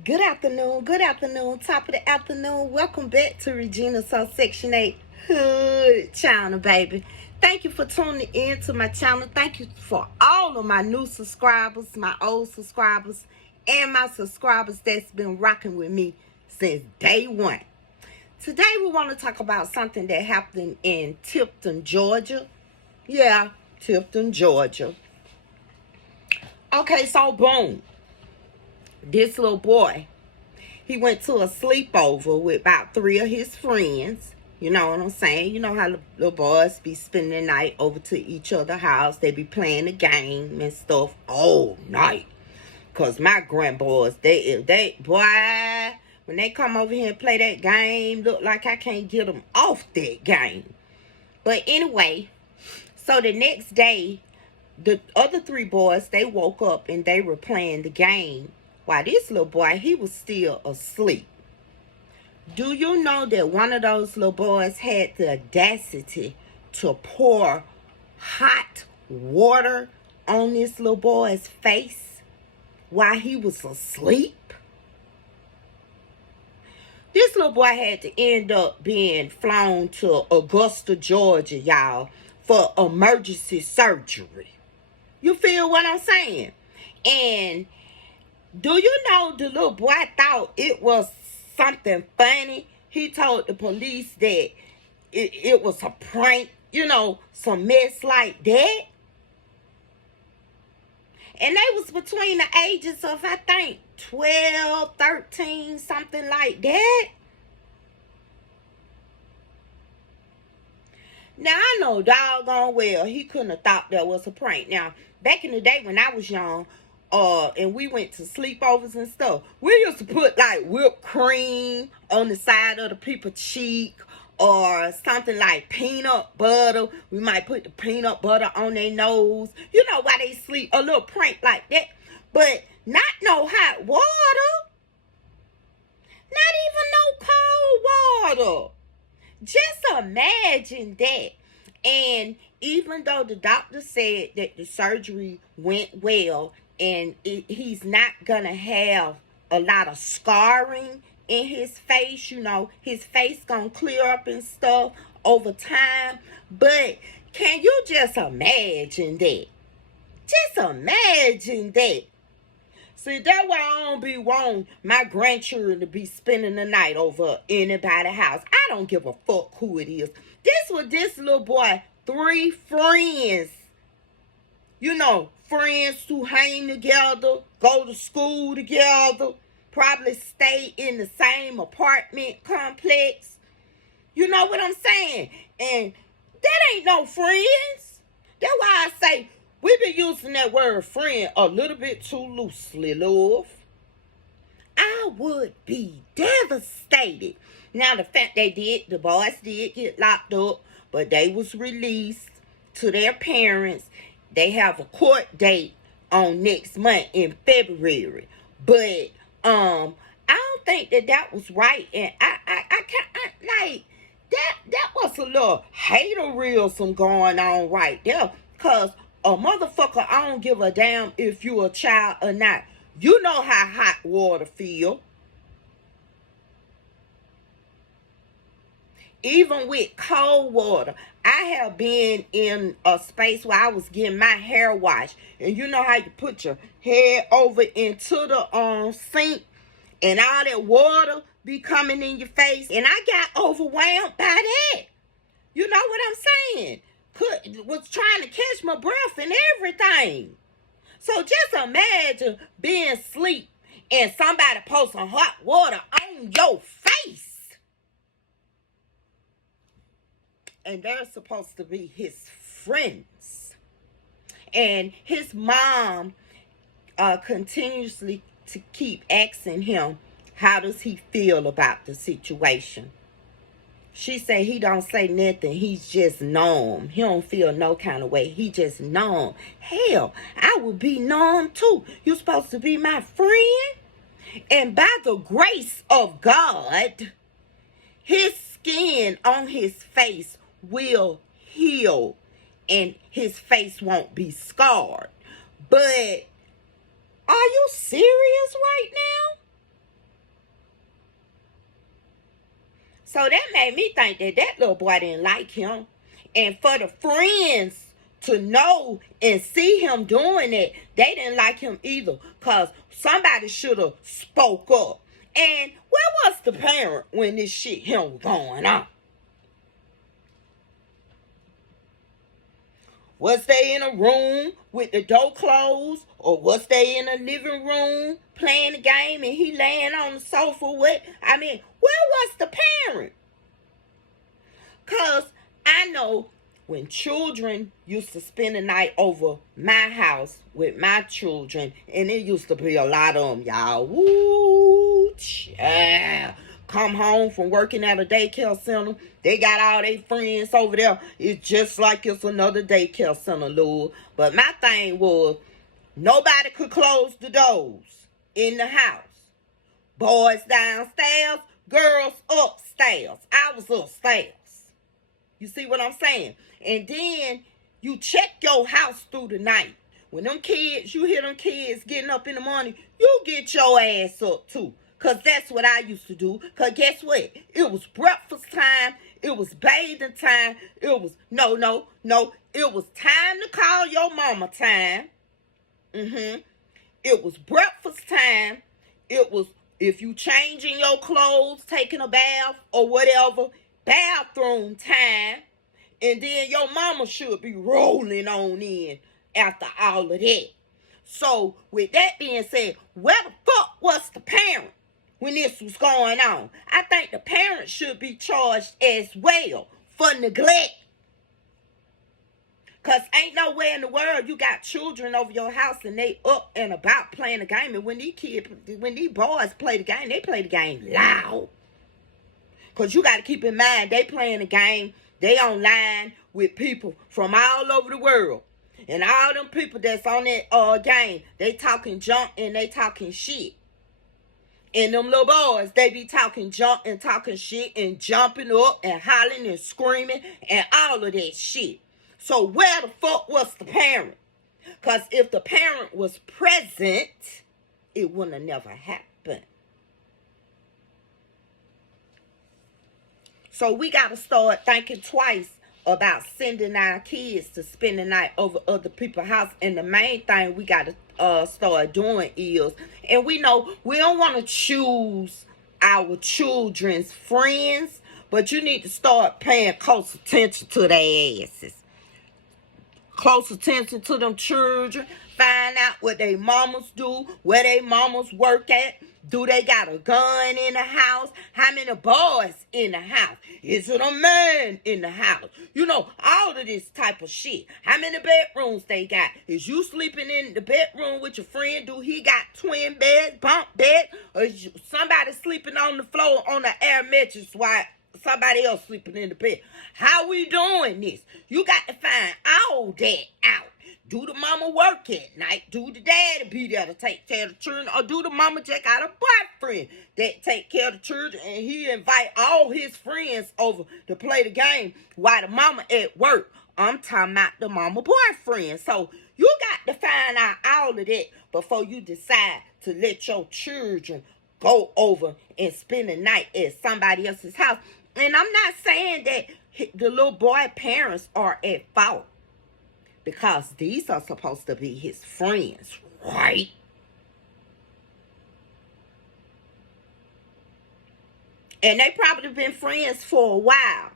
Good afternoon, top of the afternoon. Welcome back to Regina So Section 8 Hood channel, baby. Thank you for tuning in to my channel. Thank you for all of my new subscribers, my old subscribers, and my subscribers that's been rocking with me since day one. Today we want to talk about something that happened in Tifton, Georgia. Yeah, Tifton, Georgia. Okay, so boom. This little boy, he went to a sleepover with about 3 of his friends. You know what I'm saying? You know how little boys be spending the night over to each other's house. They be playing the game and stuff all night. Because my grandboys, boy, when they come over here and play that game, look like I can't get them off that game. But anyway, so the next day, the other 3 boys, they woke up and they were playing the game. While this little boy, he was still asleep. Do you know that one of those little boys had the audacity to pour hot water on this little boy's face while he was asleep? This little boy had to end up being flown to Augusta, Georgia, y'all, for emergency surgery. You feel what I'm saying? And do you know the little boy thought it was something funny? He told the police that it was a prank, some mess like that. And they was between the ages of, I think, 12, 13, something like that. Now, I know doggone well he couldn't have thought that was a prank. Now, back in the day when I was young, and we went to sleepovers and stuff, we used to put like whipped cream on the side of the people's cheek or something like peanut butter. We might put the peanut butter on their nose, while they sleep, a little prank like that. But not no hot water, not even no cold water. Just imagine that. And even though the doctor said that the surgery went well, and he's not gonna have a lot of scarring in his face, his face gonna clear up and stuff over time. But can you just imagine that? Just imagine that. See, that's why I don't be wanting my grandchildren to be spending the night over anybody's house. I don't give a fuck who it is. This was this little boy, 3 friends. Friends who hang together, go to school together, probably stay in the same apartment complex. You know what I'm saying? And that ain't no friends. That's why I say we been using that word friend a little bit too loosely, love. I would be devastated. Now, the fact the boys did get locked up, but they was released to their parents. They have a court date on next month in February. But I don't think that was right. And I can't, like, that was a little haterism going on right there. Because a motherfucker, I don't give a damn if you a child or not. You know how hot water feel. Even with cold water, I have been in a space where I was getting my hair washed. And you know how you put your head over into the sink and all that water be coming in your face. And I got overwhelmed by that. You know what I'm saying? Was trying to catch my breath and everything. So just imagine being asleep and somebody pour some hot water on your face. And they're supposed to be his friends. And his mom continuously to keep asking him, how does he feel about the situation? She said he don't say nothing. He's just numb. He don't feel no kind of way. He just numb. Hell, I would be numb too. You're supposed to be my friend. And by the grace of God, his skin on his face will heal and his face won't be scarred. But are you serious right now? So that made me think that that little boy didn't like him. And for the friends to know and see him doing it, they didn't like him either. Because somebody should have spoke up. And where was the parent when this shit here was going on? Was they in a room with the door closed? Or was they in a living room playing the game and he laying on the sofa? Where was the parent? Because I know when children used to spend the night over my house with my children, and it used to be a lot of them, y'all. Woo, child. Come home from working at a daycare center. They got all their friends over there. It's just like it's another daycare center, Lord. But my thing was, nobody could close the doors in the house. Boys downstairs, girls upstairs. I was upstairs. You see what I'm saying? And then you check your house through the night. When them kids, you hear them kids getting up in the morning, you get your ass up too. Because that's what I used to do. Because guess what? It was breakfast time. It was bathing time. It was, no. It was time to call your mama time. It was breakfast time. It was, if you changing your clothes, taking a bath or whatever, bathroom time. And then your mama should be rolling on in after all of that. So with that being said, where the fuck was the parent when this was going on? I think the parent should be charged as well for neglect. Because ain't nowhere in the world you got children over your house and they up and about playing the game. And when these boys play the game, they play the game loud. Because you got to keep in mind, they playing the game, they online with people from all over the world. And all them people that's on that game, they talking junk and they talking shit. And them little boys, they be talking junk and talking shit and jumping up and hollering and screaming and all of that shit. So where the fuck was the parent? Because if the parent was present, it wouldn't have never happened. So we got to start thinking twice about sending our kids to spend the night over other people's house. And the main thing we got to start doing is, and we know we don't want to choose our children's friends, but you need to start paying close attention to their asses. Close attention to them children. Find out what their mamas do, where their mamas work at. Do they got a gun in the house? How many boys in the house? Is it a man in the house? You know, all of this type of shit. How many bedrooms they got? Is you sleeping in the bedroom with your friend? Do he got twin beds, bunk bed? Or is somebody sleeping on the floor on the air mattress while somebody else sleeping in the bed? How we doing this? You got to find all that out. Do the mama work at night? Do the daddy be there to take care of the children? Or do the mama just got a boyfriend that take care of the children and he invite all his friends over to play the game while the mama at work? I'm talking about the mama boyfriend. So you got to find out all of that before you decide to let your children go over and spend the night at somebody else's house. And I'm not saying that the little boy parents are at fault, because these are supposed to be his friends, right? And they probably been friends for a while.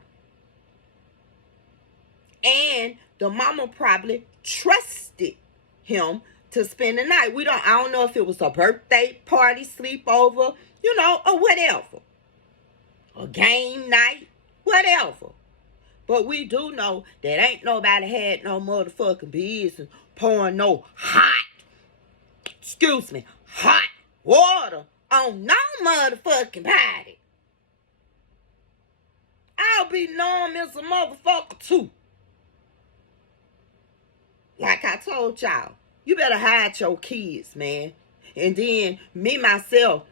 And the mama probably trusted him to spend the night. I don't know if it was a birthday party, sleepover, or whatever. A game night, whatever. But we do know that ain't nobody had no motherfucking business pouring no hot water on no motherfucking body. I'll be numb as a motherfucker too. Like I told y'all, you better hide your kids, man. And then me, myself,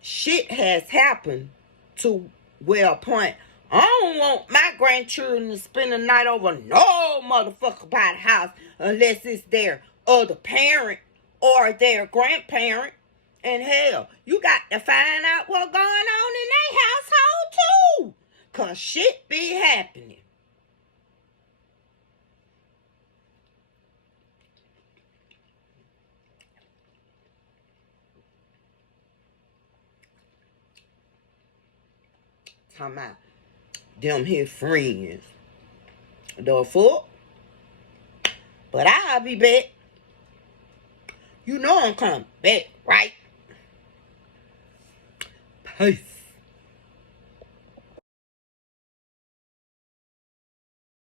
shit has happened to where a point, I don't want my grandchildren to spend the night over no motherfucker by the house unless it's their other parent or their grandparent. And hell, you got to find out what's going on in their household too. Cause shit be happening. Talking about them his friends. The fuck? But I'll be back. You know I'm coming back, right? Peace.